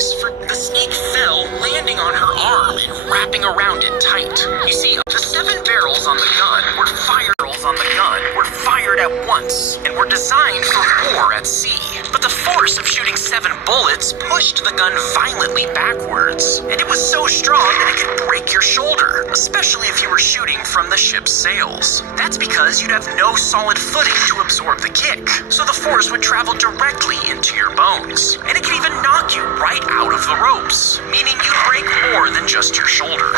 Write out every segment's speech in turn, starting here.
eyes, for the snake fell, landing on her arm and wrapping around it tight. You see, the 7 barrels on the gun were fired at once and were designed for war at sea. But the force of shooting 7 bullets pushed the gun violently backwards, and it was so strong that it could break your shoulder, especially if you were shooting from the ship's sails. That's because you'd have no solid footing to absorb the kick, so the force would travel directly into your bones, and it could even knock you right out of the ropes, meaning you'd break more than just your shoulder.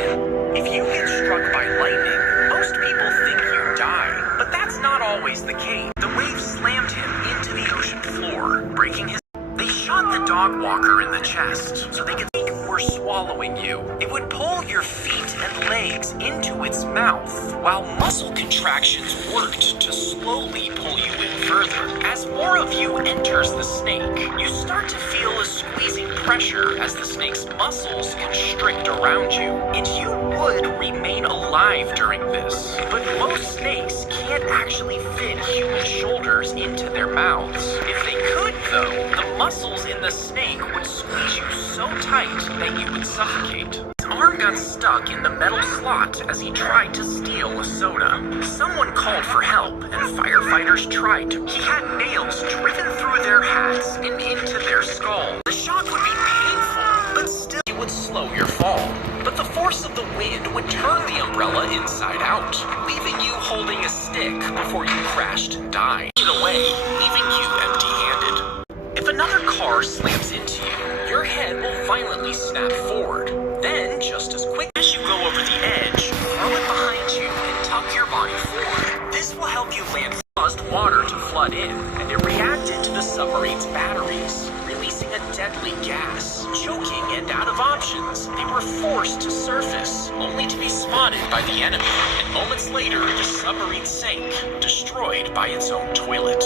If you get struck by lightning, most people think you die, but that's not always the case. The wave slammed him into the ocean floor, breaking his... They shot the dog walker in the chest so they could think we're swallowing you. It would pull your feet and legs into its mouth, while muscle contractions worked to slowly pull you in further. As more of you enters the snake, you start to feel a squeezing pressure as the snake's muscles constrict around you, and you would remain alive during this. But most snakes can't actually fit human shoulders into their mouths. If they could, though, the muscles in the snake would squeeze you so tight that you would suffocate. His arm got stuck in the metal slot as he tried to steal a soda. Someone called for help, and firefighters tried to. He had nails driven through their hats and into their skull. The shock would be painful, but still it would slow your fall. But the force of the wind would turn the umbrella inside out, leaving you holding a stick before you crashed and died. It away, leaving you empty-handed. If another car slams into you, your head will violently snap forward. Then, just as quick as you go over the edge, throw it behind you and tuck your body forward. This will help you land. Caused water to flood in, and it reacted to the submarine's batteries, releasing a deadly gas. Choking and out of options, they were forced to surface, only to be spotted by the enemy, and moments later, the submarine sank, destroyed by its own toilet.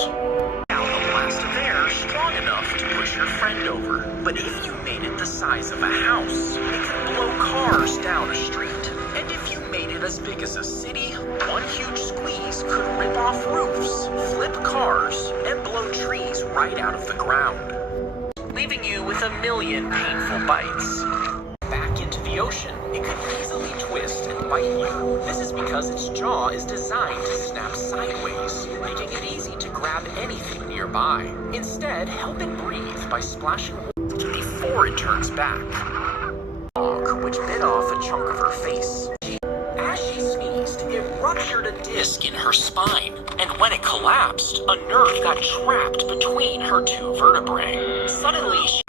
Now a blast of air strong enough to push your friend over, but if you made it the size of a house, it could blow cars down a street. And if you made it as big as a city, one huge squeeze could rip off roofs, flip cars, and blow trees right out of the ground, leaving you with a million painful bites. Back into the ocean, it could easily twist and bite you. This is because its jaw is designed to snap sideways, making it easy to grab anything nearby. Instead, help it breathe by splashing water before it turns back. Dog, which bit off a chunk of her face. As she sneezed, it ruptured a disc in her spine, and when it collapsed, a nerve got trapped between her 2 vertebrae. Suddenly, she